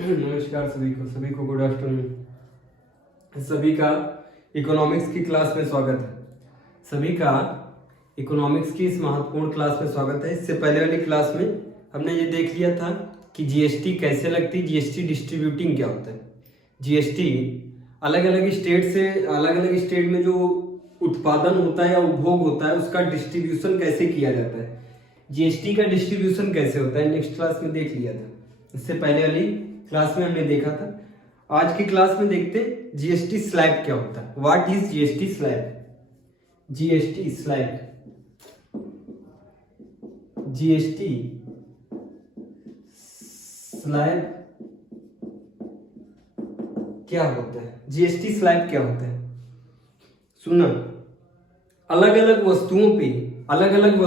नमस्कार सभी को गुड आफ्टरनून। सभी का इकोनॉमिक्स की क्लास में स्वागत है। सभी का इकोनॉमिक्स की इस महत्वपूर्ण क्लास में स्वागत है। इससे पहले वाली क्लास में हमने ये देख लिया था कि जीएसटी कैसे लगती है, जीएसटी डिस्ट्रीब्यूटिंग क्या होता है। जीएसटी अलग अलग स्टेट में जो उत्पादन होता है या उपभोग होता है उसका डिस्ट्रीब्यूशन कैसे किया जाता है, जीएसटी का डिस्ट्रीब्यूशन कैसे होता है, नेक्स्ट क्लास में देख लिया था। इससे पहले वाली क्लास में हमने देखा था। आज की क्लास में देखते हैं जीएसटी स्लैब क्या होता है। What is GST slab? GST slab, GST slab क्या होता है? जीएसटी स्लैब क्या होता है? सुनना, अलग अलग वस्तुओं पे अलग अलग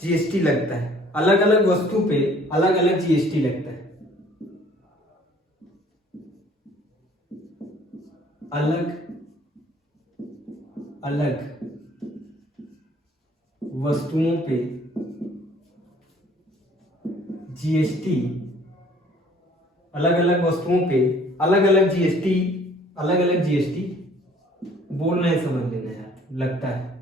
जीएसटी लगता है। अलग अलग वस्तु पे अलग अलग जीएसटी लगता है। अलग अलग वस्तुओं पे जीएसटी, अलग अलग वस्तुओं पे अलग अलग जीएसटी बोल रहे हैं, समझ लेना यार, लगता है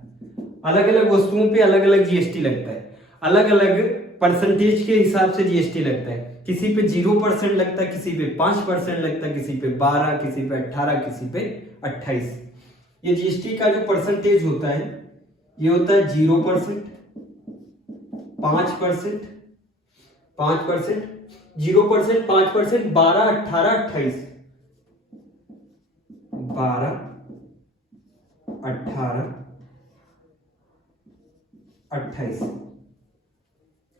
अलग अलग वस्तुओं पे अलग अलग जीएसटी लगता है। अलग अलग परसेंटेज के हिसाब से जीएसटी लगता है। किसी पे 0% लगता है, किसी पे 5% लगता है, किसी पे 12, किसी पे 18, किसी पे 28। ये जीएसटी का जो परसेंटेज होता है ये होता है 0%, 5%, 0%, 5%, 12, 18, 28, 12, 18, 28।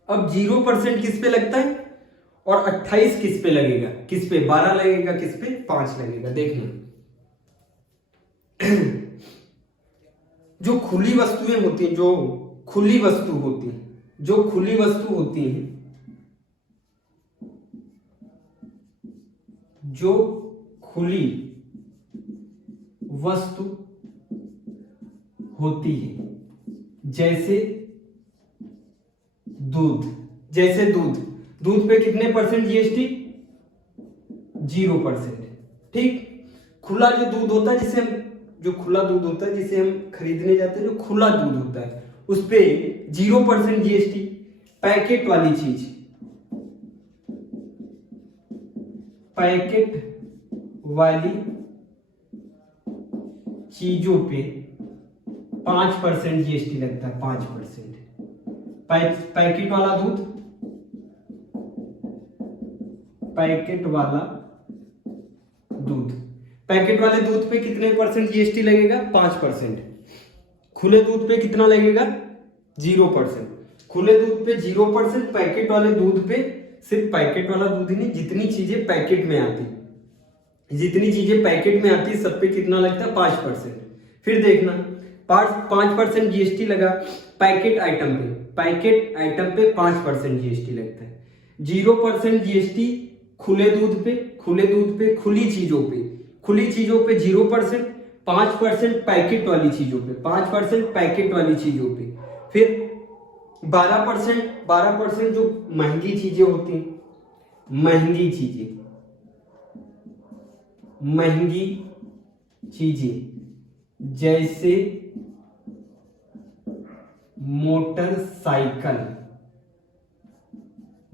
अब 0% किस पे लगता है और 28 किस पे लगेगा? किस पे 12 लगेगा, किस पे 5 लगेगा? देखना, जो खुली वस्तुएं होती हैं, जो खुली वस्तु होती हैं, जो खुली वस्तु होती हैं, जो खुली वस्तु होती है, जैसे दूध पे कितने परसेंट जीएसटी? 0%। ठीक। खुला जो दूध होता है जिसे हम खरीदने जाते हैं, जो खुला दूध होता है उस पे 0% जीएसटी। पैकेट वाली चीजों पे 5% जीएसटी लगता है। 5%। पैकेट वाला दूध, पैकेट वाले दूध पे कितने परसेंट जीएसटी लगेगा? 5%। खुले दूध पे कितना लगेगा? 0%। खुले दूध पे 0%, पैकेट वाले दूध पे सिर्फ पैकेट वाला दूध ही नहीं, जितनी चीजें पैकेट में आती सब पे कितना लगता है? 5%। फिर देखना, 5% जीएसटी लगा पैकेट आइटम पे 5% जीएसटी लगता है। 0% जीएसटी खुले दूध पे, खुली चीजों पे 0%, 5% पैकेट वाली चीजों पे, फिर 12% जो महंगी चीजें जैसे मोटरसाइकिल,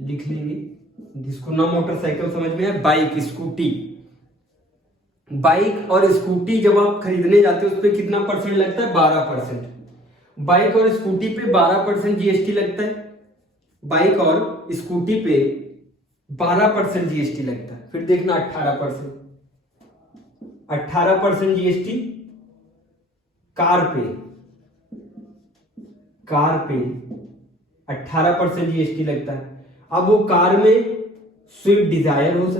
लिख लेंगे जिसको ना मोटरसाइकिल समझ में है, बाइक और स्कूटी जब आप खरीदने जाते हो उस पे कितना परसेंट लगता है? 12%। बाइक और स्कूटी पे 12% जीएसटी लगता है। बाइक और स्कूटी पे 12% जीएसटी लगता है। फिर देखना 18% जीएसटी कार पे 18% जीएसटी लगता है। अब वो कार में स्विफ्ट डिजायर हो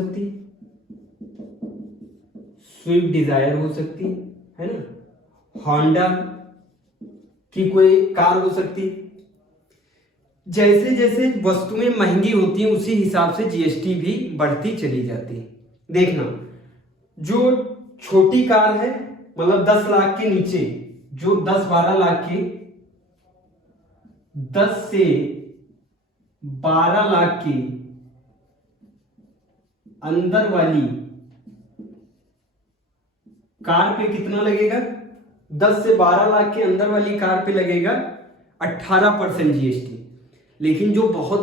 सकती है ना, होंडा की कोई कार हो सकती। जैसे जैसे वस्तुएं महंगी होती हैं उसी हिसाब से जीएसटी भी बढ़ती चली जाती है। देखना, जो छोटी कार है, मतलब 10 लाख के नीचे, जो 10-12 लाख की, 10 से 12 लाख के अंदर वाली कार पे कितना लगेगा? 10 से 12 लाख के अंदर वाली कार पे लगेगा 18% जीएसटी। लेकिन जो बहुत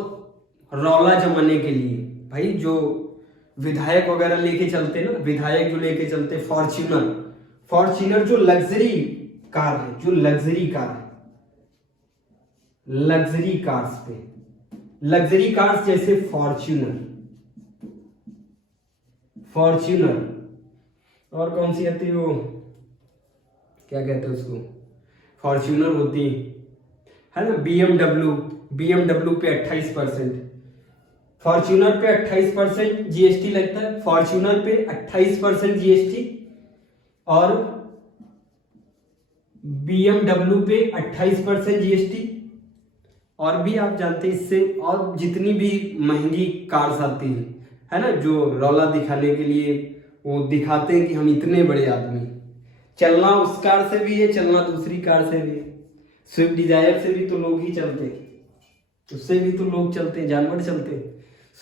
रौला जमाने के लिए भाई, जो विधायक वगैरह लेके चलते ना, विधायक जो लेके चलते फॉर्च्यूनर जो लग्जरी कार है, जो लग्जरी कार है, लग्जरी कार्स पे, लग्जरी कार्स जैसे फॉर्च्यूनर और कौन सी आती है वो, क्या कहते हैं उसको, फॉर्च्यूनर होती है ना, बीएमडब्ल्यू पे 28%, फॉर्च्यूनर पे 28% जीएसटी लगता है, फॉर्च्यूनर पे 28% जीएसटी और बीएमडब्ल्यू पे 28% जीएसटी। और भी आप जानते हैं इससे और जितनी भी महंगी कार्स आती है ना, जो रौला दिखाने के लिए वो दिखाते हैं कि हम इतने बड़े आदमी, चलना उस कार से भी है, चलना दूसरी कार से भी है। स्विफ्ट डिजायर से भी तो लोग ही चलते हैं, उससे भी तो लोग चलते हैं, जानवर चलते हैं,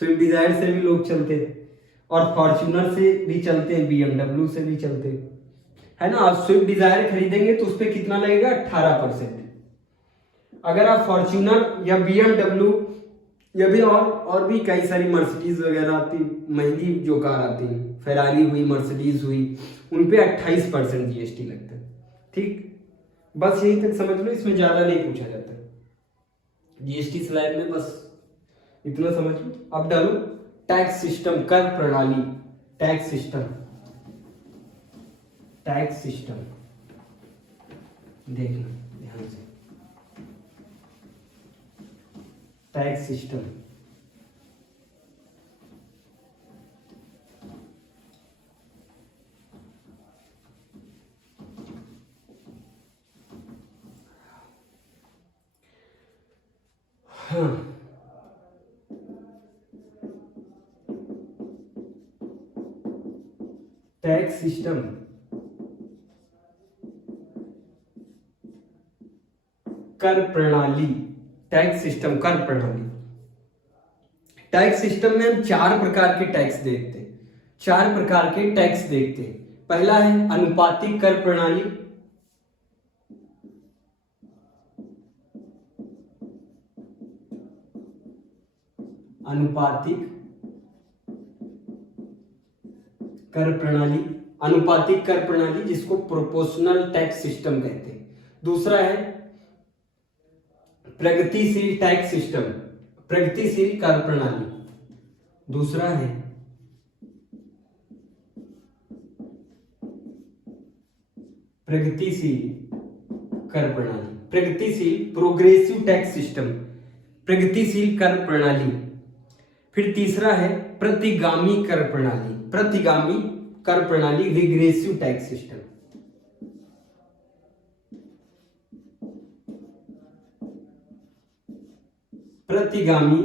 स्विफ्ट डिजायर से भी लोग चलते हैं और फॉर्च्यूनर से भी चलते हैं, बीएमडब्ल्यू से भी चलते हैं, है ना। आप स्विफ्ट डिजायर खरीदेंगे तो उस पर कितना लगेगा? 18%। अगर आप फॉर्च्यूनर या बीएमडब्ल्यू या भी और भी कई सारी मर्सिडीज वगैरह आती, महंगी जो कार आती है, फेरारी हुई, मर्सिडीज हुई, उन पे 28% जीएसटी लगता है। ठीक, बस यही तक समझ लो, इसमें ज्यादा नहीं पूछा जाता जीएसटी स्लैब में, बस इतना समझ लो। अब डालो टैक्स सिस्टम, कर प्रणाली, टैक्स सिस्टम देखना ध्यान से, टैक्स सिस्टम। हाँ, टैक्स सिस्टम कर प्रणाली, टैक्स सिस्टम कर प्रणाली। टैक्स सिस्टम में हम 4 प्रकार के टैक्स देखते हैं, 4 प्रकार के टैक्स देखते हैं। पहला है अनुपातिक कर प्रणाली, अनुपातिक कर प्रणाली, अनुपातिक कर प्रणाली जिसको प्रोपोर्शनल टैक्स सिस्टम कहते हैं। दूसरा है प्रगतिशील टैक्स सिस्टम, प्रगतिशील कर प्रणाली। दूसरा है प्रगतिशील कर प्रणाली, प्रगतिशील प्रोग्रेसिव टैक्स सिस्टम, प्रगतिशील कर प्रणाली। फिर तीसरा है प्रतिगामी कर प्रणाली, प्रतिगामी कर प्रणाली, रिग्रेसिव टैक्स सिस्टम। प्रतिगामी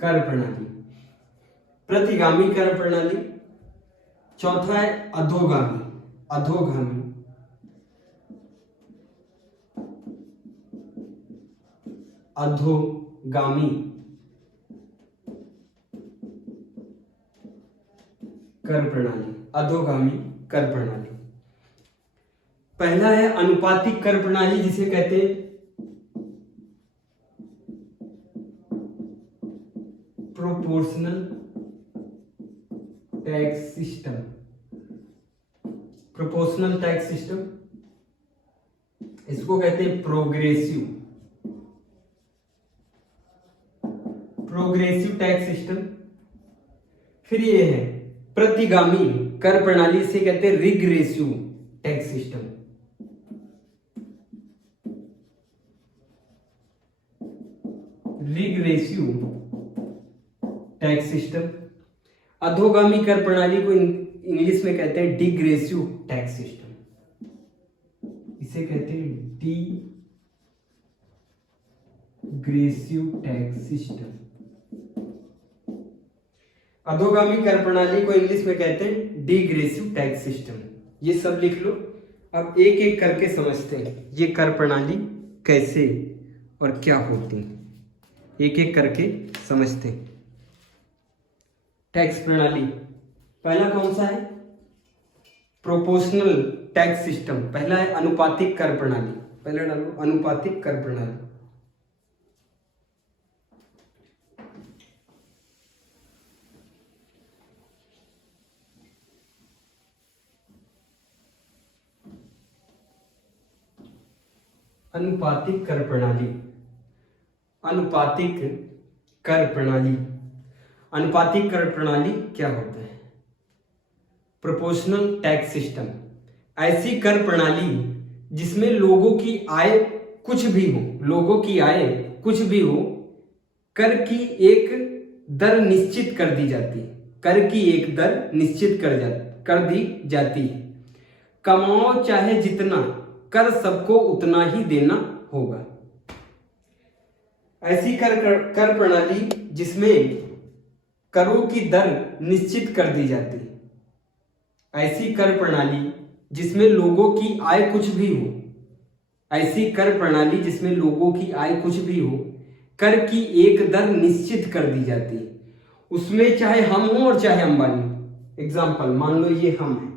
कर प्रणाली, प्रतिगामी कर प्रणाली। चौथा है अधोगामी, अधोगामी, अधोगामी कर प्रणाली, अधोगामी कर प्रणाली। पहला है अनुपातिक कर प्रणाली जिसे कहते हैं proportional tax system, proportional tax system. इसको कहते हैं प्रोग्रेसिव, प्रोग्रेसिव टैक्स सिस्टम। फिर ये है प्रतिगामी कर प्रणाली, से कहते हैं regressive tax system. Regressive tax system. अधोगामी कर प्रणाली को इंग्लिश में कहते हैं डिग्रेसिव टैक्स सिस्टम, इसे कहते हैं डिग्रेसिव टैक्स सिस्टम। अधोगामी कर प्रणाली को इंग्लिश में कहते हैं डिग्रेसिव टैक्स सिस्टम। ये सब लिख लो। अब एक एक करके समझते हैं। ये कर प्रणाली कैसे और क्या होती हैं, एक एक करके समझते हैं। टैक्स प्रणाली पहला कौन सा है? Proportional tax system. पहला है अनुपातिक कर प्रणाली। पहले डालो अनुपातिक कर प्रणाली। अनुपातिक कर प्रणाली। अनुपातिक कर प्रणाली। अनुपातिक कर प्रणाली क्या होता है? प्रोपोर्शनल टैक्स सिस्टम ऐसी कर प्रणाली जिसमें लोगों की आय कुछ भी हो, लोगों की आय कुछ भी हो, कर की एक दर निश्चित कर दी जाती है। कर की एक दर निश्चित कर दी जाती है। कमाओ चाहे जितना, कर सबको उतना ही देना होगा। ऐसी कर प्रणाली जिसमें करों की दर निश्चित कर दी जाती है। ऐसी कर प्रणाली जिसमें लोगों की आय कुछ भी हो, ऐसी कर प्रणाली जिसमें लोगों की आय कुछ भी हो, कर की एक दर निश्चित कर दी जाती है। उसमें चाहे हम हो और चाहे अंबानी। एग्जाम्पल मान लो ये हम है,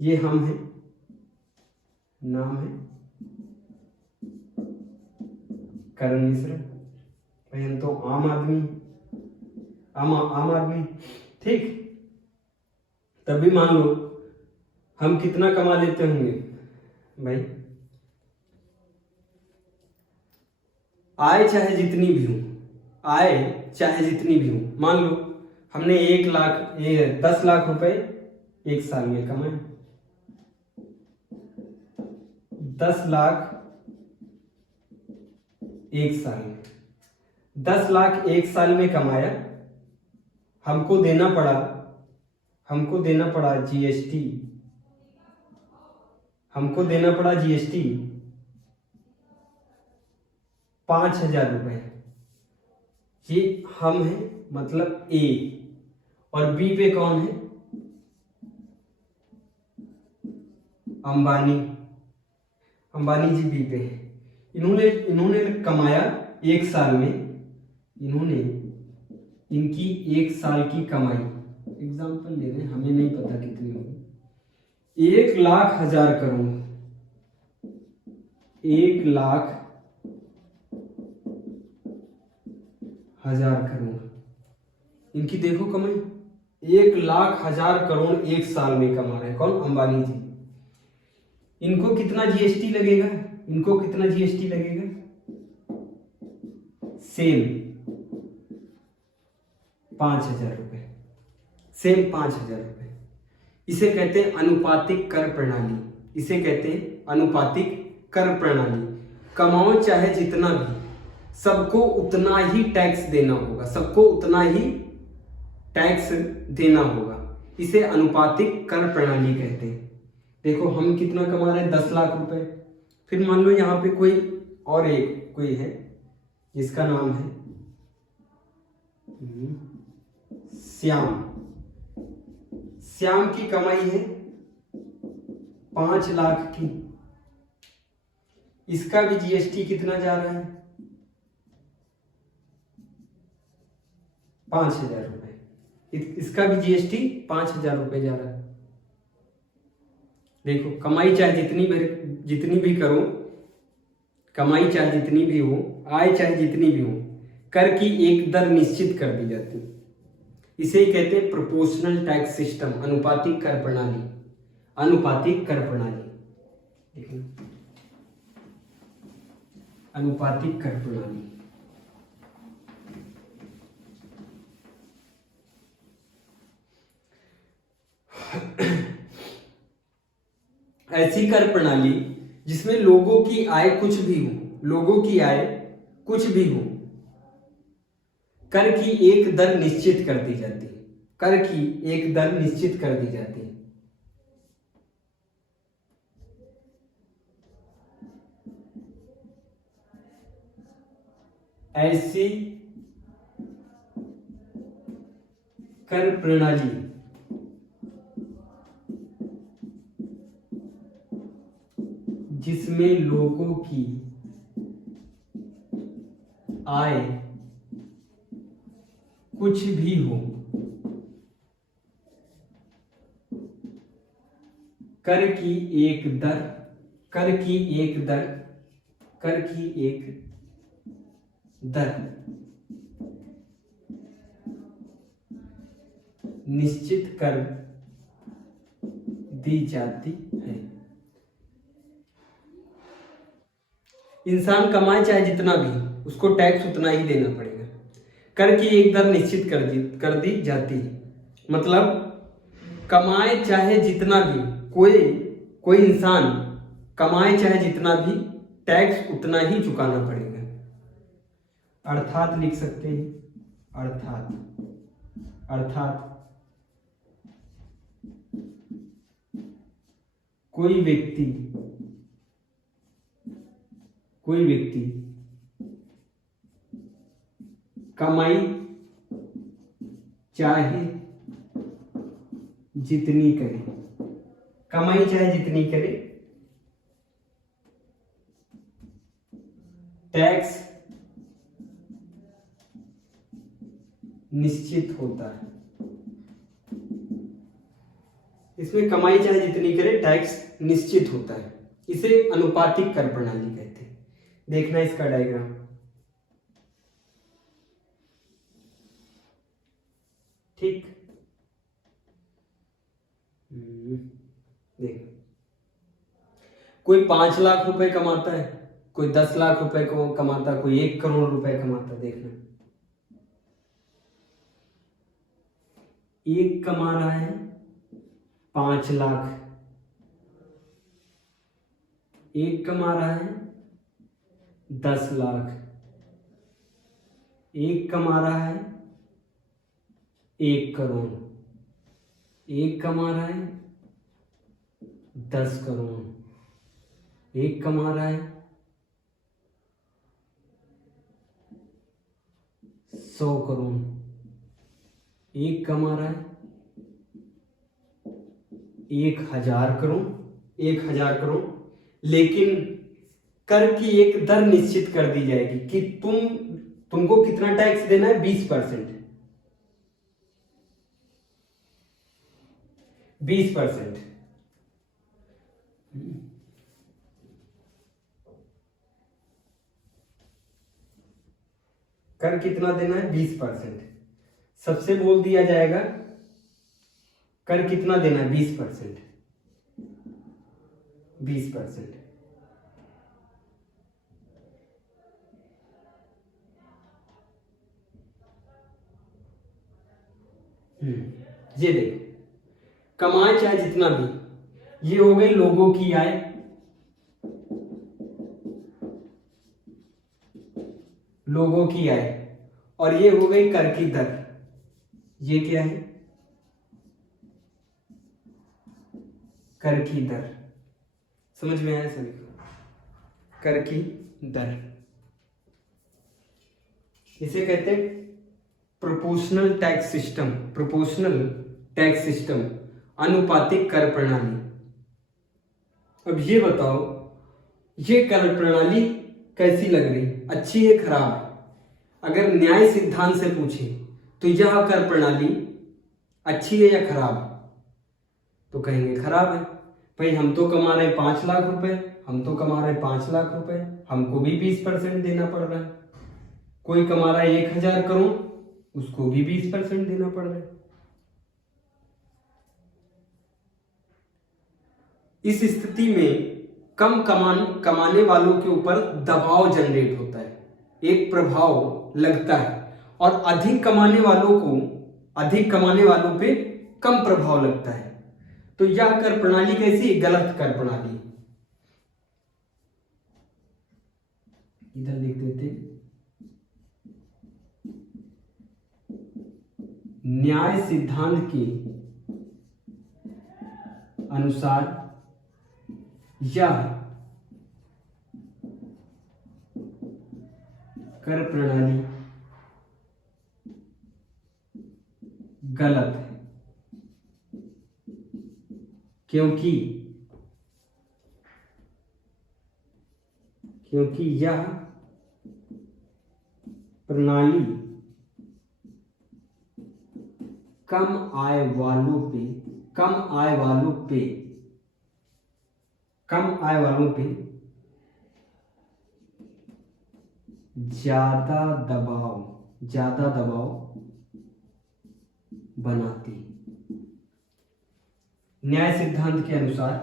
ये हम है, नाम है करण मिश्र, भाई हम तो आम आदमी, आम आदमी, ठीक। तभी मान लो हम कितना कमा लेते होंगे भाई, आय चाहे जितनी भी हो, आय चाहे जितनी भी हो, मान लो हमने 1 लाख 10 लाख रुपए एक साल में कमाए, 10 लाख एक साल में, 10 लाख एक साल में कमाया, हमको देना पड़ा जीएसटी, हमको देना पड़ा जीएसटी 5,000 रुपए। ये हम है मतलब ए, और बी पे कौन है? अंबानी, अंबानी जी बी पे है। इन्होंने कमाया एक साल में, इन्होंने इनकी एक साल की कमाई, एग्जाम्पल ले रहे हैं, हमें नहीं पता कितनी होगी, 1,00,000 करोड़, 1,00,000 करोड़ इनकी देखो कमाई, 1,00,000 करोड़ एक साल में कमा रहे हैं। कौन? अंबानी जी। इनको कितना जीएसटी लगेगा? इनको कितना जीएसटी लगेगा? सेम 5,000 रुपए, सेम 5,000 रुपए। इसे कहते हैं अनुपातिक कर प्रणाली, इसे कहते हैं अनुपातिक कर प्रणाली। कमाओ चाहे जितना भी, सबको उतना ही टैक्स देना होगा, सबको उतना ही टैक्स देना होगा। इसे अनुपातिक कर प्रणाली कहते हैं। देखो हम कितना कमा रहे हैं? 10 लाख रुपए। फिर मान लो यहाँ पे कोई है जिसका नाम है श्याम की कमाई है 5 लाख की। इसका भी जीएसटी कितना जा रहा है? 5,000 रुपए। इसका भी जीएसटी 5,000 रुपए जा रहा है। देखो कमाई चाहे जितनी भी करो, कमाई चाहे जितनी भी हो, आय चाहे जितनी भी हो, कर की एक दर निश्चित कर दी जाती है। इसे ही कहते हैं प्रोपोर्शनल टैक्स सिस्टम, अनुपातिक कर प्रणाली, अनुपातिक कर प्रणाली। देखिए अनुपातिक कर प्रणाली। ऐसी कर प्रणाली जिसमें लोगों की आय कुछ भी हो, लोगों की आय कुछ भी हो, कर की एक दर निश्चित कर दी जाती है, कर की एक दर निश्चित कर दी जाती है। ऐसी कर प्रणाली वे लोगों की आय कुछ भी हो, कर की एक दर कर की एक दर कर की एक दर निश्चित कर दी जाती है। इंसान कमाए चाहे जितना भी, उसको टैक्स उतना ही देना पड़ेगा। कर की एक दर निश्चित कर दी जाती है, मतलब कमाए चाहे जितना भी, कोई इंसान कमाए चाहे जितना भी, टैक्स उतना ही चुकाना पड़ेगा। अर्थात लिख सकते हैं, अर्थात कोई व्यक्ति कमाई चाहे जितनी करे, टैक्स निश्चित होता है। इसमें कमाई चाहे जितनी करे, टैक्स निश्चित होता है। इसे अनुपातिक कर प्रणाली कहते हैं। देखना इसका डायग्राम। ठीक, देख, कोई 5 लाख रुपए कमाता है, कोई 10 लाख रुपए को कमाता है, कोई 1 करोड़ रुपए कमाता है। देखना, एक कमा रहा है 5 लाख, एक कमा रहा है 10 लाख, एक कमा रहा है 1 करोड़, एक कमा रहा है 10 करोड़, एक कमा रहा है 100 करोड़, एक कमा रहा है 1000 करोड़, 1000 करोड़। लेकिन कर की एक दर निश्चित कर दी जाएगी कि तुमको कितना टैक्स देना है, 20%। 20%। कर कितना देना है, 20%। सबसे बोल दिया जाएगा कर कितना देना है, 20%। 20%। ये देखो, कमाए चाहे जितना भी, ये हो गई लोगों की आय, लोगों की आय, और ये हो गई कर की दर। ये क्या है, कर की दर। समझ में आया सभी को? कर की दर, इसे कहते हैं proportional tax system, proportional tax system, अनुपातिक कर प्रणाली। अब ये बताओ, ये कर प्रणाली कैसी लग रही, अच्छी है खराब है? अगर न्याय सिद्धांत से पूछे तो यह कर प्रणाली अच्छी है या खराब है, तो कहेंगे खराब है। भाई हम तो कमा रहे 5 लाख रुपए, हम तो कमा रहे 5 लाख रुपए, हमको भी 20% देना पड़ रहा है। कोई कमा रहा है 1000 करोड़, उसको भी 20% देना पड़ रहा है। इस स्थिति में कम कमाने वालों के ऊपर दबाव जनरेट होता है, एक प्रभाव लगता है, और अधिक कमाने वालों पे कम प्रभाव लगता है। तो यह कर प्रणाली कैसी, गलत कर प्रणाली। इधर लिख देते, न्याय सिद्धांत के अनुसार यह कर प्रणाली गलत है, क्योंकि क्योंकि यह प्रणाली कम आय वालों पे ज्यादा दबाव बनाती। न्याय सिद्धांत के अनुसार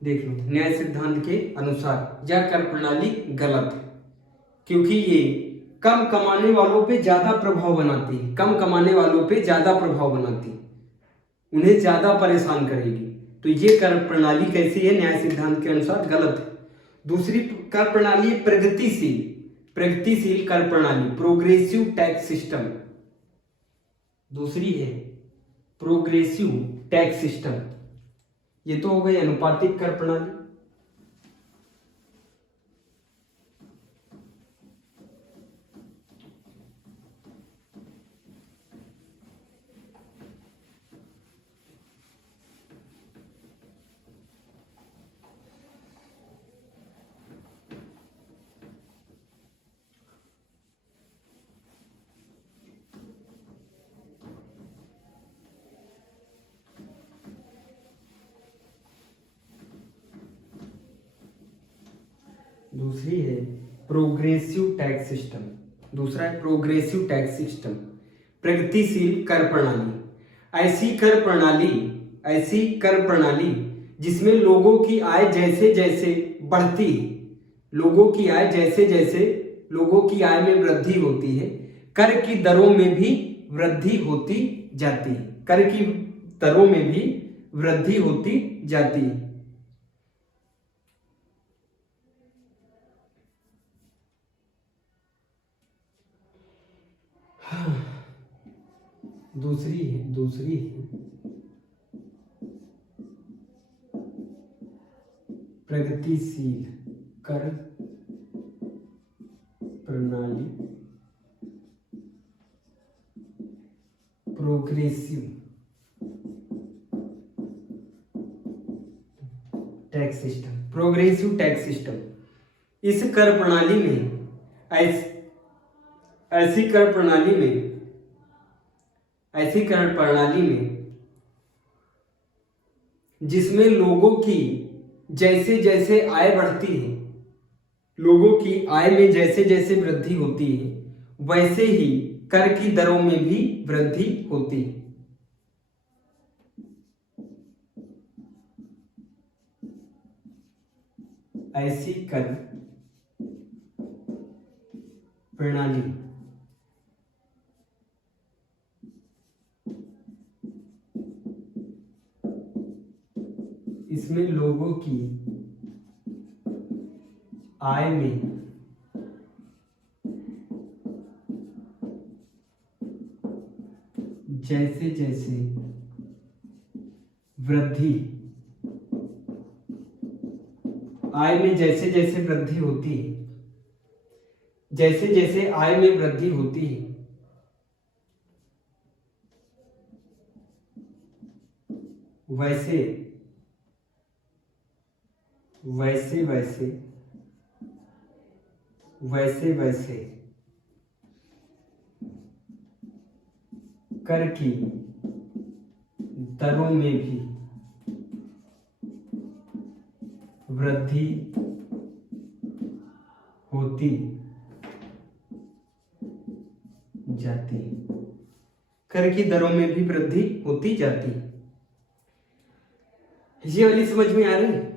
देख लो, न्याय सिद्धांत के अनुसार यह कर प्रणाली गलत है, क्योंकि ये कम कमाने वालों पे ज्यादा प्रभाव बनाती है, उन्हें ज्यादा परेशान करेगी। तो ये कर प्रणाली कैसी है? न्याय सिद्धांत के अनुसार गलत है। दूसरी कर प्रणाली है प्रगतिशील कर प्रणाली, प्रोग्रेसिव टैक्स सिस्टम। दूसरी है प्रोग्रेसिव टैक्स सिस्टम। ये तो हो गई अनुपातिक कर प्रणाली। दूसरी है प्रोग्रेसिव टैक्स सिस्टम। दूसरा है प्रोग्रेसिव टैक्स सिस्टम, प्रगतिशील कर प्रणाली। ऐसी कर प्रणाली जिसमें लोगों की आय जैसे जैसे बढ़ती है, लोगों की आय में वृद्धि होती है, कर की दरों में भी वृद्धि होती जाती है। दूसरी है प्रगतिशील कर प्रणाली, प्रोग्रेसिव टैक्स सिस्टम। इस कर प्रणाली में ऐसी कर प्रणाली में जिसमें लोगों की जैसे जैसे आय बढ़ती है, लोगों की आय में जैसे जैसे वृद्धि होती है, वैसे ही कर की दरों में भी वृद्धि होती है। ऐसी कर प्रणाली इसमें लोगों की आय में जैसे जैसे वृद्धि होती है, जैसे जैसे आय में वृद्धि होती है, वैसे कर की दरों में भी वृद्धि होती जाती है। कर की दरों में भी वृद्धि होती जाती है। ये वाली समझ में आ रही है?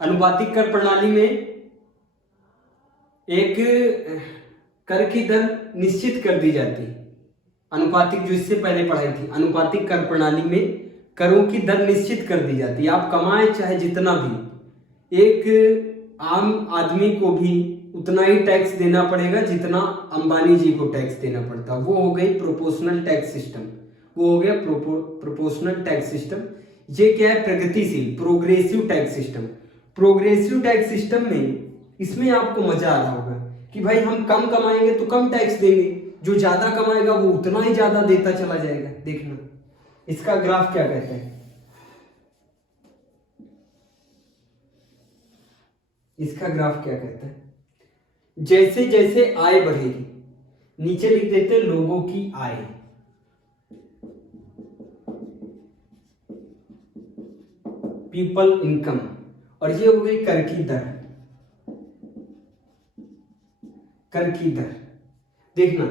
अनुपातिक कर प्रणाली में एक कर की दर निश्चित कर दी जाती है। अनुपातिक जो इससे पहले पढ़ाई थी, अनुपातिक कर प्रणाली में करों की दर निश्चित कर दी जाती है। आप कमाए चाहे जितना भी, एक आम आदमी को भी उतना ही टैक्स देना पड़ेगा जितना अंबानी जी को टैक्स देना पड़ता। वो हो गई proportional tax system, proportional tax system. ये क्या है? प्रगतिशील, progressive tax system. Progressive tax system में इसमें आपको मजा आ रहा होगा कि भाई हम कम कमाएंगे तो कम टैक्स देंगे, जो ज्यादा कमाएगा वो उतना ही ज्यादा देता चला जाएगा। देखना इसका ग्राफ क्या कहता है, इसका ग्राफ क्या कहता है, जैसे जैसे आय बढ़ेगी, नीचे लिख देते हैं लोगों की आय, पीपल इनकम, और ये हो गई कर की दर, कर की दर। देखना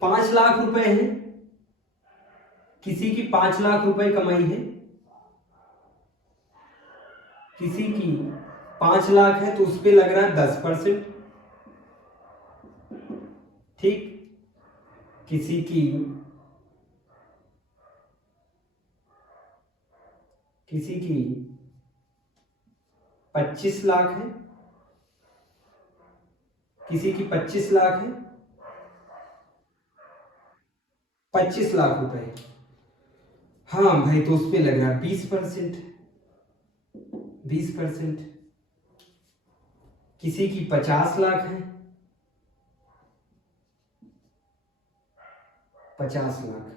5 लाख रुपए है, किसी की 5 लाख रुपए कमाई है, किसी की 5 लाख है तो उस पे लग रहा है 10%, ठीक। किसी की 25 लाख है, किसी की 25 लाख है, 25 लाख रुपए, हाँ भाई तो उस पे लग रहा है 20%, 20%। किसी की 50 लाख है, 50 लाख,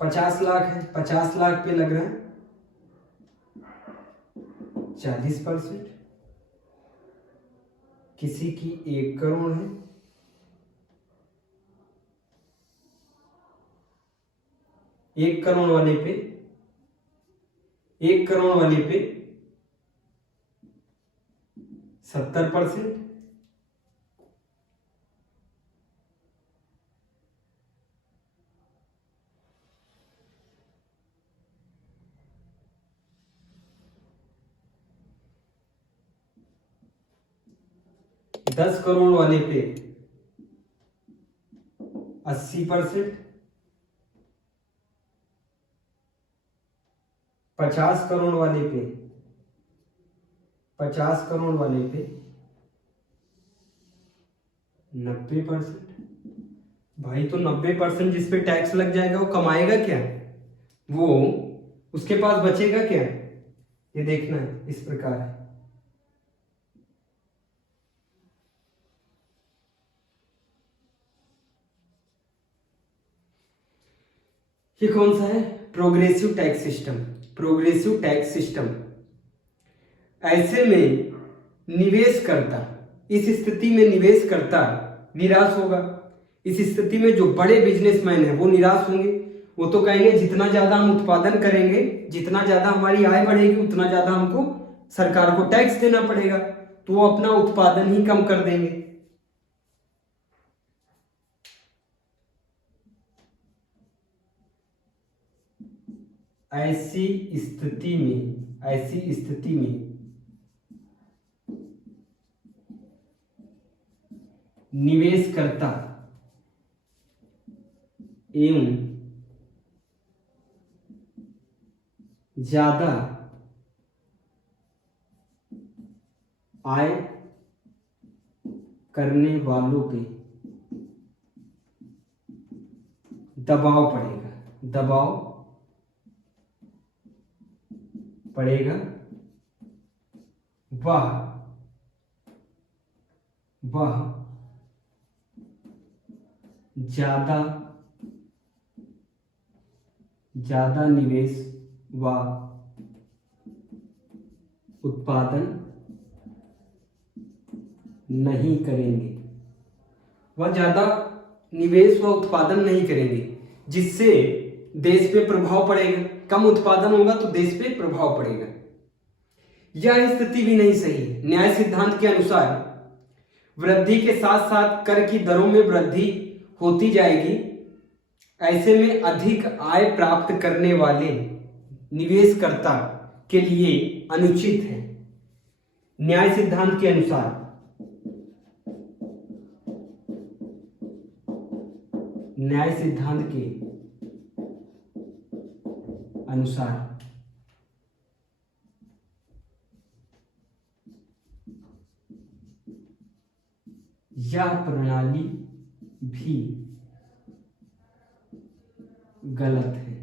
50 लाख है, 50 लाख पे लग रहा है 40%। किसी की 1 करोड़ है, 1 करोड़ वाले पे 70%। दस करोड़ वाले पे 80%, 50 करोड़ वाले पे 90%। भाई तो 90% जिस पे टैक्स लग जाएगा वो कमाएगा क्या, वो उसके पास बचेगा क्या, ये देखना है। इस प्रकार है, ये कौन सा है, progressive tax system, progressive tax system. ऐसे में निवेशकर्ता, इस स्थिति में निवेशकर्ता निराश होगा। इस स्थिति में जो बड़े बिजनेसमैन हैं वो निराश होंगे, वो तो कहेंगे जितना ज्यादा हम उत्पादन करेंगे, जितना ज्यादा हमारी आय बढ़ेगी, उतना ज्यादा हमको सरकार को टैक्स देना पड़ेगा, तो वो अपना उत्पादन ही कम कर देंगे। ऐसी स्थिति में निवेशकर्ता एवं ज्यादा आय करने वालों पे दबाव पड़ेगा, वह ज्यादा निवेश व उत्पादन नहीं करेंगे, वह ज्यादा निवेश व उत्पादन नहीं करेंगे, जिससे देश पे प्रभाव पड़ेगा। कम उत्पादन होगा तो देश पे प्रभाव पड़ेगा। यह स्थिति भी नहीं सही है। न्याय सिद्धांत के अनुसार वृद्धि के साथ साथ कर की दरों में वृद्धि होती जाएगी। ऐसे में अधिक आय प्राप्त करने वाले निवेशकर्ता के लिए अनुचित है। न्याय सिद्धांत के अनुसार यह प्रणाली भी गलत है,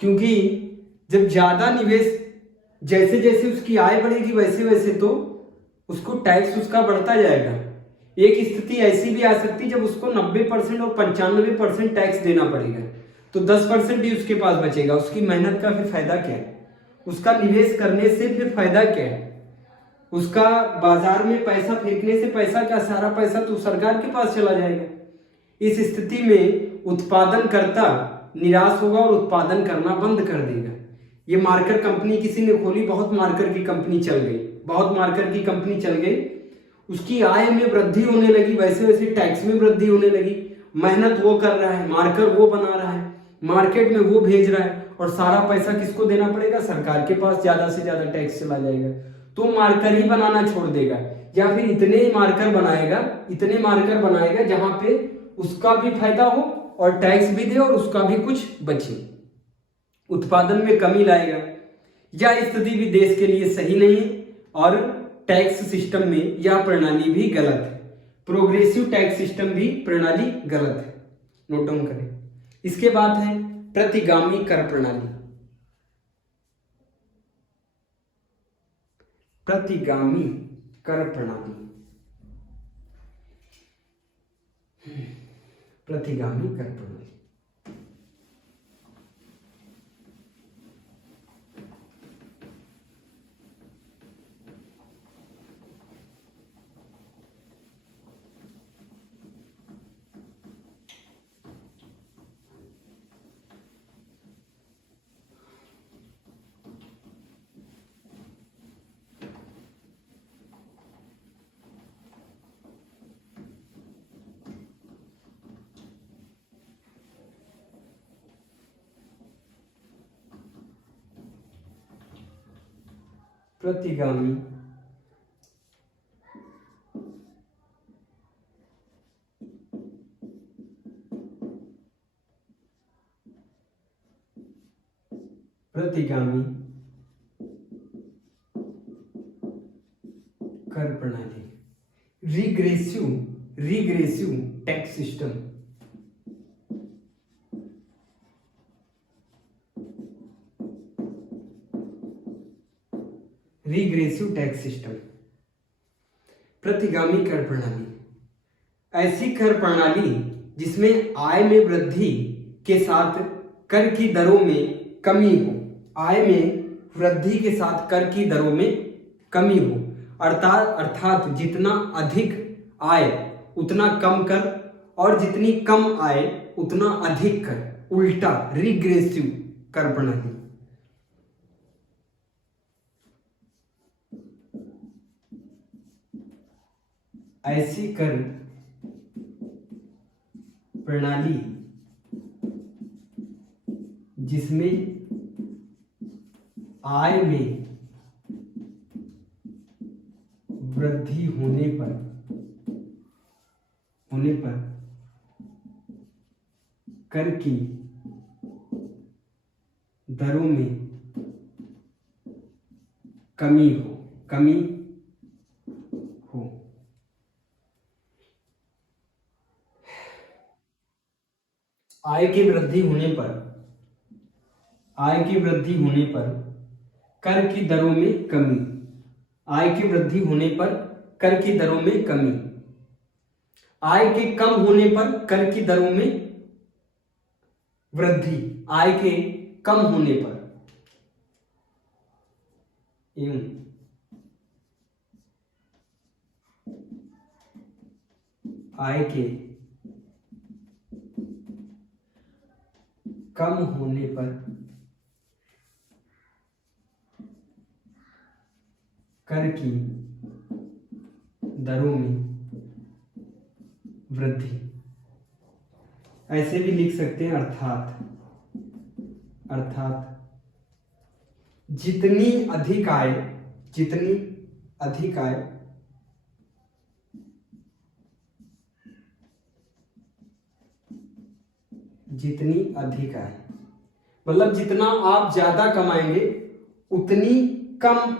क्योंकि जब ज्यादा निवेश, जैसे जैसे उसकी आय बढ़ेगी वैसे वैसे तो उसको टैक्स उसका बढ़ता जाएगा। एक स्थिति ऐसी भी आ सकती है जब उसको 90% और 95% टैक्स देना पड़ेगा, तो 10% ही उसके पास बचेगा। उसकी मेहनत का फिर फायदा क्या है? उसका निवेश करने से फिर फायदा क्या है? उसका बाजार में पैसा फेंकने से पैसा क्या, सारा पैसा तो सरकार के पास चला जाएगा। इस स्थिति में उत्पादनकर्ता निराश होगा और उत्पादन करना बंद कर देगा। ये मार्कर कंपनी किसी ने खोली, बहुत मार्कर की कंपनी चल गई, बहुत मार्कर की कंपनी चल गई, उसकी आय में वृद्धि होने लगी, वैसे वैसे टैक्स में वृद्धि होने लगी। मेहनत वो कर रहा है, मार्कर वो बना रहा है, मार्केट में वो भेज रहा है, और सारा पैसा किसको देना पड़ेगा? सरकार के पास ज्यादा से ज्यादा टैक्स चला जाएगा। तो मार्कर ही बनाना छोड़ देगा, या फिर इतने ही मार्कर बनाएगा, इतने मार्कर बनाएगा जहां पे उसका भी फायदा हो और टैक्स भी दे और उसका भी कुछ बचे, उत्पादन में कमी लाएगा। यह स्थिति भी देश के लिए सही नहीं है और टैक्स सिस्टम में यह प्रणाली भी गलत है। प्रोग्रेसिव टैक्स सिस्टम भी प्रणाली गलत है, नोट डाउन करें। इसके बाद है प्रतिगामी कर प्रणाली। प्रतिगामी कर प्रणाली, प्रतिगामी कर प्रणाली। प्रतिगामी प्रतिगामी कर प्रणाली, regressive regressive tax system. Regressive tax system, प्रतिगामी कर प्रणाली, ऐसी कर प्रणाली जिसमें आय में वृद्धि के साथ कर की दरों में कमी हो, आय में वृद्धि के साथ कर की दरों में कमी हो, अर्थात जितना अधिक आय उतना कम कर और जितनी कम आय उतना अधिक कर, उल्टा रिग्रेसिव कर प्रणाली। ऐसी कर प्रणाली जिसमें आय में वृद्धि होने पर कर की दरों में कमी हो आय की वृद्धि होने पर कर की दरों में कमी, आय की वृद्धि होने पर कर की दरों में कमी, आय के कम होने पर कर की दरों में वृद्धि, आय के कम होने पर आय के कम होने पर कर की दरों में वृद्धि। ऐसे भी लिख सकते हैं अर्थात जितनी अधिक आय मतलब जितना आप ज्यादा कमाएंगे उतनी कम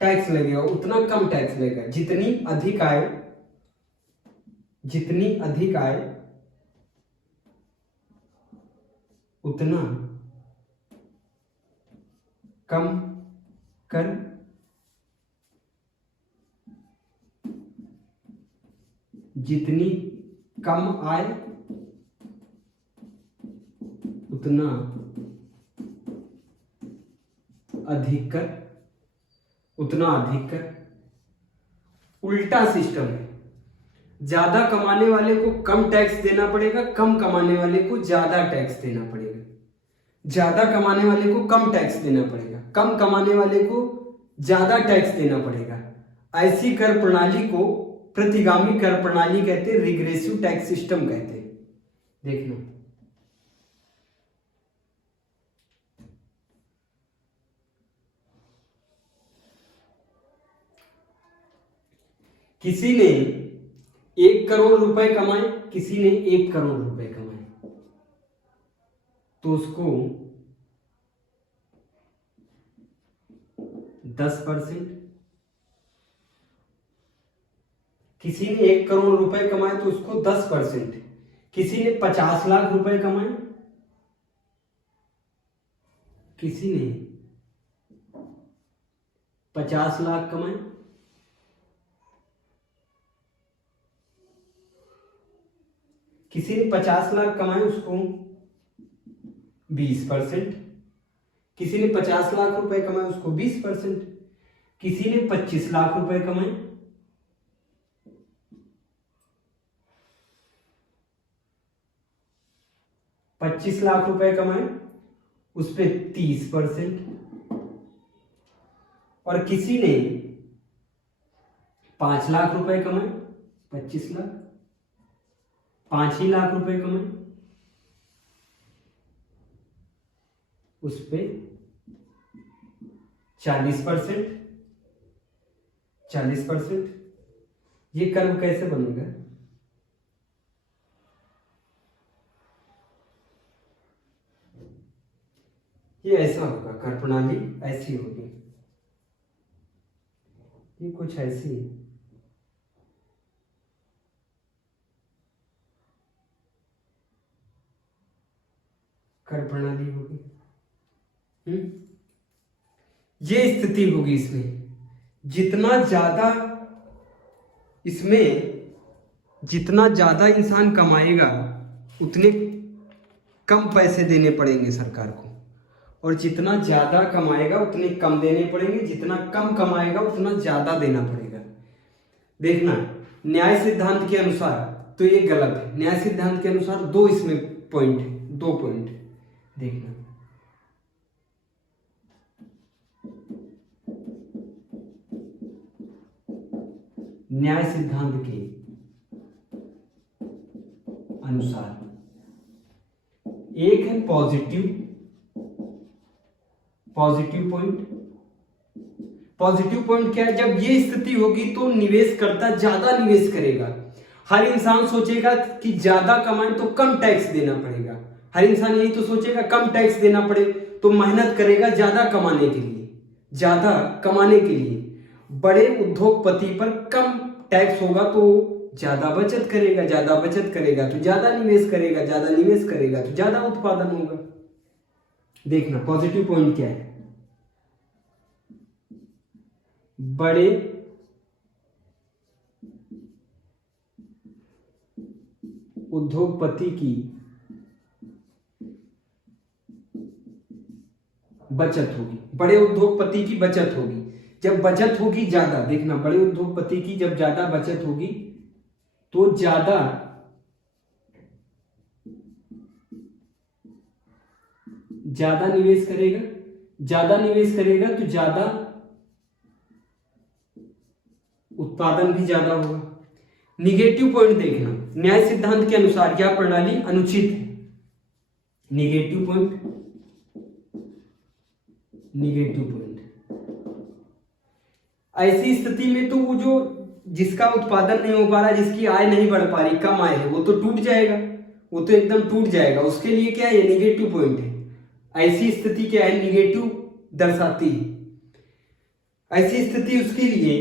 टैक्स लगेगा, उतना कम टैक्स लगेगा। जितनी अधिक आय उतना कम कर जितनी कम आय उतना अधिक कर, उतना अधिक कर। उल्टा सिस्टम है, ज्यादा कमाने वाले को कम टैक्स देना पड़ेगा, कम कमाने वाले को ज्यादा टैक्स देना पड़ेगा। ज्यादा कमाने वाले को कम टैक्स देना पड़ेगा, कम कमाने वाले को ज्यादा टैक्स देना पड़ेगा। ऐसी कर प्रणाली को प्रतिगामी कर प्रणाली कहते हैं, रिग्रेसिव टैक्स सिस्टम कहते हैं। देखना, किसी ने 1 करोड़ रुपए कमाए, किसी ने 1 करोड़ रुपए कमाए, तो उसको 10%, किसी ने 1 करोड़ रुपए कमाए तो उसको 10%, किसी ने 50 लाख रुपए कमाए, किसी ने 50 लाख कमाए, किसी ने 50 लाख कमाए उसको 20%, किसी ने 50 लाख रुपए कमाए उसको 20%, किसी ने 25 लाख रुपए कमाए, ₹25 लाख कमाए उस पे 30%, और किसी ने 5 लाख रुपए कमाए, 25 लाख, 5 ही लाख रुपए कमाए, उस पे 40%, 40%। ये कर्व कैसे बनेगा? ये ऐसा होगा, कर प्रणाली ऐसी होगी, ये कुछ ऐसी है। कर प्रणाली होगी, ये स्थिति होगी इसमें। जितना ज्यादा इंसान कमाएगा उतने कम पैसे देने पड़ेंगे सरकार को, और जितना ज्यादा कमाएगा उतने कम देने पड़ेंगे, जितना कम कमाएगा उतना ज्यादा देना पड़ेगा। देखना, न्याय सिद्धांत के अनुसार तो ये गलत है। न्याय सिद्धांत के अनुसार दो इसमें पॉइंट है, 2 पॉइंट देखना। न्याय सिद्धांत के अनुसार एक है पॉजिटिव पॉइंट। पॉजिटिव पॉइंट क्या है? जब ये स्थिति होगी तो निवेशकर्ता ज्यादा निवेश करेगा। हर इंसान सोचेगा कि ज्यादा कमाए तो कम टैक्स देना पड़ेगा। हर इंसान यही तो सोचेगा, कम टैक्स देना पड़े तो मेहनत करेगा ज्यादा कमाने के लिए, ज्यादा कमाने के लिए। बड़े उद्योगपति पर कम टैक्स होगा तो ज्यादा बचत करेगा, ज्यादा बचत करेगा तो ज्यादा निवेश करेगा, ज्यादा निवेश करेगा तो ज्यादा उत्पादन होगा। देखना पॉजिटिव पॉइंट क्या है। बड़े उद्योगपति की बचत होगी, बड़े उद्योगपति की बचत होगी। जब बचत होगी ज्यादा, देखना बड़े उद्योगपति की जब ज्यादा बचत होगी तो ज्यादा निवेश करेगा, ज्यादा निवेश करेगा तो ज्यादा उत्पादन भी ज्यादा होगा। निगेटिव पॉइंट देखना, न्याय सिद्धांत के अनुसार यह प्रणाली अनुचित है। निगेटिव पॉइंट, ऐसी स्थिति में तो वो जो जिसका उत्पादन नहीं हो पा रहा, जिसकी आय नहीं बढ़ पा रही, कम आय है, वो तो टूट जाएगा, वो तो एकदम टूट जाएगा। उसके लिए क्या है? निगेटिव पॉइंट है। ऐसी स्थिति क्या है? निगेटिव दर्शाती है। ऐसी स्थिति उसके लिए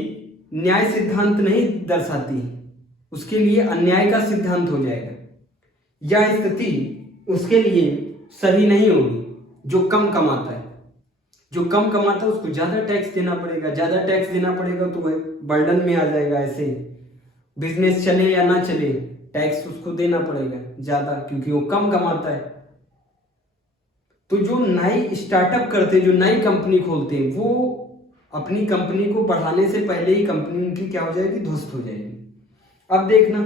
न्याय सिद्धांत नहीं दर्शाती, उसके लिए अन्याय का सिद्धांत हो जाएगा। यह स्थिति उसके लिए सही नहीं होगी। जो कम कमाता है, जो कम कमाता है उसको ज्यादा टैक्स देना पड़ेगा, ज्यादा टैक्स देना पड़ेगा तो वह बर्डन में आ जाएगा, ऐसे बिजनेस चले या ना चले टैक्स उसको देना पड़ेगा ज्यादा, क्योंकि वो कम कमाता है। तो जो नई स्टार्टअप करते हैं, जो नई कंपनी खोलते हैं, वो अपनी कंपनी को बढ़ाने से पहले ही कंपनी उनकी क्या हो जाएगी, ध्वस्त हो जाएगी। अब देखना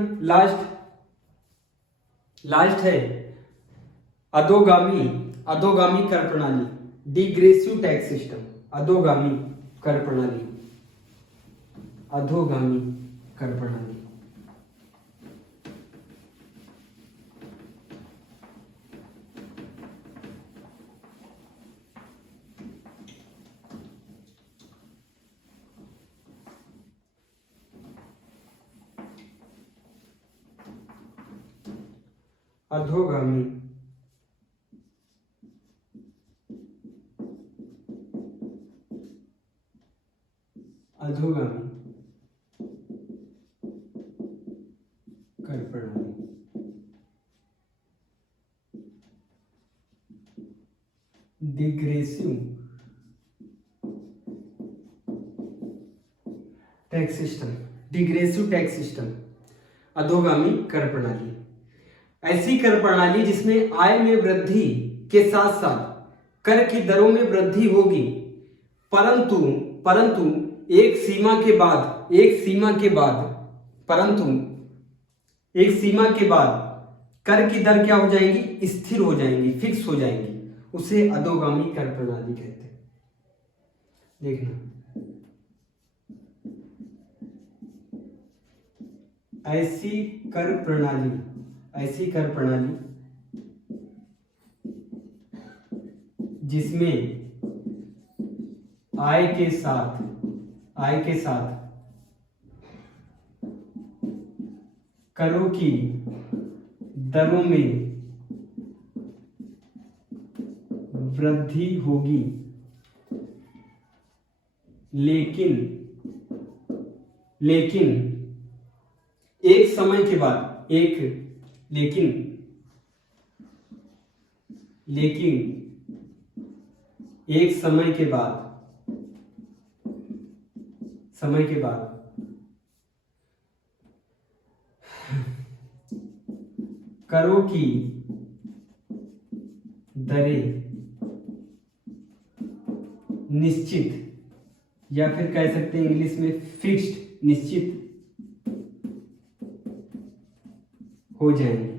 लास्ट है अधोगामी कर प्रणाली, डिग्रेसिव टैक्स सिस्टम। अधोगामी कर प्रणाली, अधोगामी कर प्रणाली। अधोगामी कर प्रणाली। डिग्रेसिव टैक्स सिस्टम, अधोगामी कर प्रणाली। ऐसी कर प्रणाली जिसमें आय में वृद्धि के साथ साथ कर की दरों में वृद्धि होगी, परंतु एक सीमा के बाद कर की दर क्या हो जाएंगी, स्थिर हो जाएंगी, फिक्स हो जाएंगी। उसे अधोगामी कर प्रणाली कहते हैं। देखना, ऐसी कर प्रणाली जिसमें आय के साथ करों की दरों में वृद्धि होगी, लेकिन एक समय के बाद करों की दरें निश्चित, या फिर कह सकते हैं इंग्लिश में फिक्स्ड, निश्चित हो जाएंगे।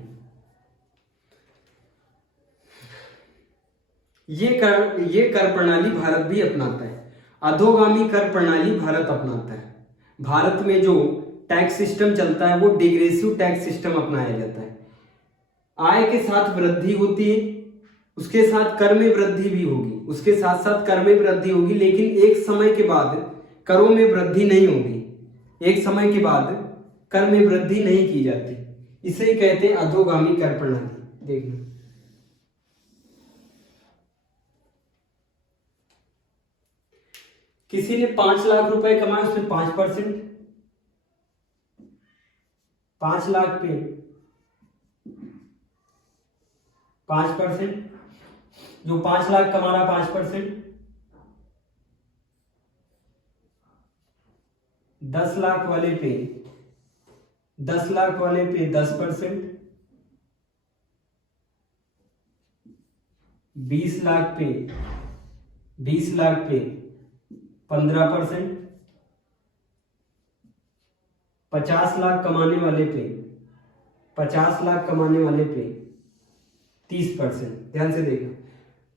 ये कर प्रणाली भारत भी अपनाता है। अधोगामी कर प्रणाली भारत अपनाता है। भारत में जो टैक्स सिस्टम चलता है वो डिग्रेसिव टैक्स सिस्टम अपनाया जाता है। आय के साथ वृद्धि होती है, उसके साथ कर में वृद्धि भी होगी, लेकिन एक समय के बाद करों में वृद्धि नहीं होगी, कर में वृद्धि नहीं की जाती। इसे ही कहते हैं अधोगामी कर प्रणाली। देखना, किसी ने 5 लाख रुपए कमाए, उसमें 5%, 5 लाख पे 5%, जो 5 लाख कमा रहा 5%, 10 लाख वाले पे 10%, 20 लाख पे 15%, 50 लाख कमाने वाले पे 30%। ध्यान से देखना,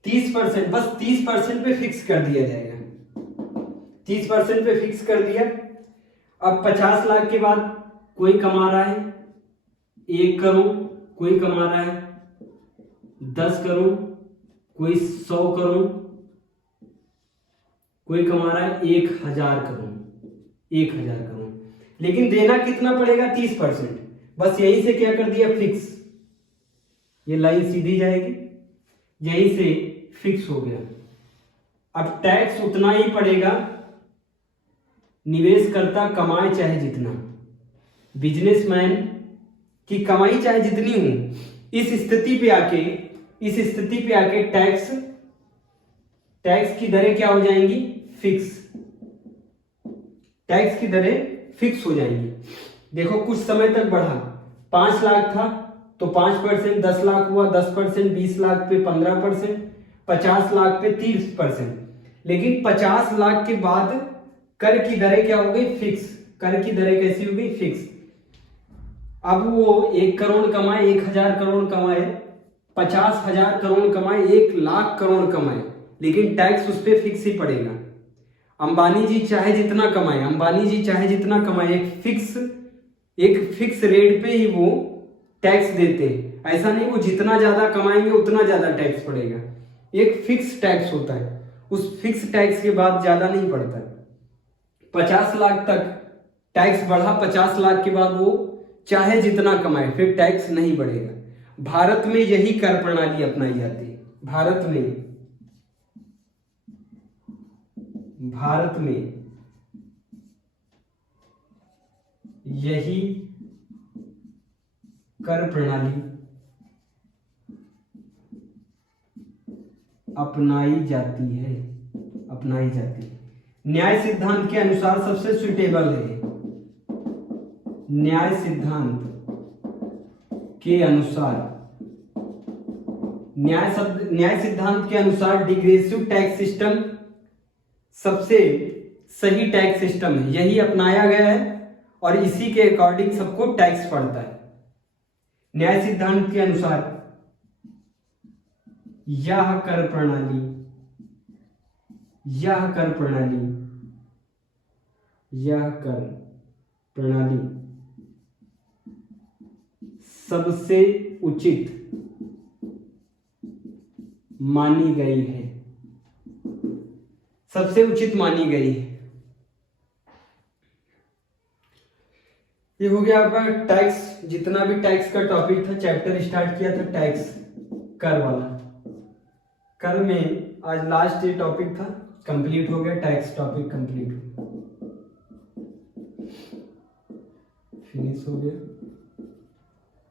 30%, बस 30% पे फिक्स कर दिया जाएगा, 30% पे फिक्स कर दिया। अब 50 लाख के बाद कोई कमा रहा है 1 करोड़, कोई कमा रहा है 10 करोड़, कोई 100 करोड़, कोई कमा रहा है 1000 करोड़, लेकिन देना कितना पड़ेगा, 30%। बस यहीं से क्या कर दिया, फिक्स। ये लाइन सीधी जाएगी, यहीं से फिक्स हो गया। अब टैक्स उतना ही पड़ेगा, निवेशकर्ता कमाए चाहे जितना, बिजनेसमैन की कमाई चाहे जितनी हो, इस स्थिति पे आके टैक्स की दरें क्या हो जाएंगी, फिक्स। टैक्स की दरें फिक्स हो जाएंगी। देखो कुछ समय तक बढ़ा, 5 लाख था तो 5%, 10 लाख हुआ 10%, 20 लाख पे 15%, 50 लाख पे 30%। लेकिन 50 लाख के बाद कर की दरें क्या हो गई? फिक्स। कर की दरें कैसी हो गई? फिक्स। अब वो 1 करोड़ कमाए, 1000 करोड़ कमाए, 50,000 करोड़ कमाए, 1 लाख करोड़ कमाए, लेकिन टैक्स उस पर फिक्स ही पड़ेगा। अंबानी जी चाहे जितना कमाए, अंबानी जी चाहे जितना कमाए, एक फिक्स रेट पे ही वो टैक्स देते हैं। ऐसा नहीं वो जितना ज्यादा कमाएंगे उतना ज्यादा टैक्स पड़ेगा। एक फिक्स टैक्स होता है, उस फिक्स टैक्स के बाद ज्यादा नहीं पड़ता है। 50 लाख तक टैक्स बढ़ा, 50 लाख के बाद वो चाहे जितना कमाए फिर टैक्स नहीं बढ़ेगा। भारत में यही कर प्रणाली अपनाई जाती है। भारत में यही कर प्रणाली अपनाई जाती है। न्याय सिद्धांत के अनुसार सबसे सुटेबल है। न्याय सिद्धांत के अनुसार डिग्रेसिव टैक्स सिस्टम सबसे सही टैक्स सिस्टम है। यही अपनाया गया है और इसी के अकॉर्डिंग सबको टैक्स पड़ता है। न्याय सिद्धांत के अनुसार यह कर प्रणाली सबसे उचित मानी गई है। ये हो गया आपका टैक्स। जितना भी टैक्स का टॉपिक था, चैप्टर स्टार्ट किया था टैक्स कर वाला। कर में आज लास्ट ये टॉपिक था, कंप्लीट हो गया। टैक्स टॉपिक कंप्लीट हो गया, फिनिश हो गया।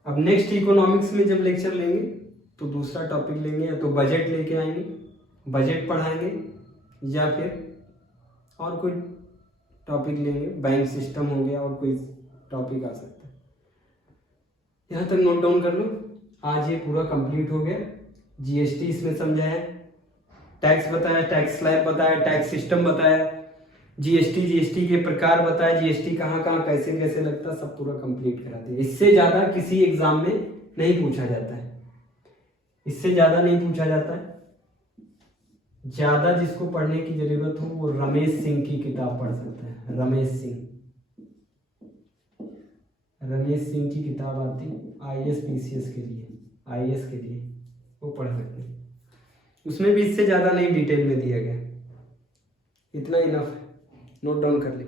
अब नेक्स्ट इकोनॉमिक्स में जब लेक्चर लेंगे तो दूसरा टॉपिक लेंगे, या तो बजट लेके आएंगे, बजट पढ़ाएंगे, या फिर और कोई टॉपिक लेंगे। बैंक सिस्टम हो गया, और कोई टॉपिक आ सकता है। यहां तक नोट डाउन कर लो। आज ये पूरा कंप्लीट हो गया। जीएसटी इसमें समझाया, टैक्स बताया, टैक्स स्लैब बताया, टैक्स सिस्टम बताया, जीएसटी के प्रकार बताया, जीएसटी कहाँ कहाँ कैसे कैसे लगता, सब पूरा कंप्लीट करा दिया। इससे ज्यादा किसी एग्जाम में नहीं पूछा जाता है। ज्यादा जिसको पढ़ने की जरूरत हो वो रमेश सिंह की किताब पढ़ सकता है। रमेश सिंह की किताब आती आईएएस पीसीएस के लिए, आईएएस के लिए, वो पढ़ सकते हैं। उसमें भी इससे ज्यादा नहीं डिटेल में दिया गया। इतना इनफ है, नोट डाउन कर ले।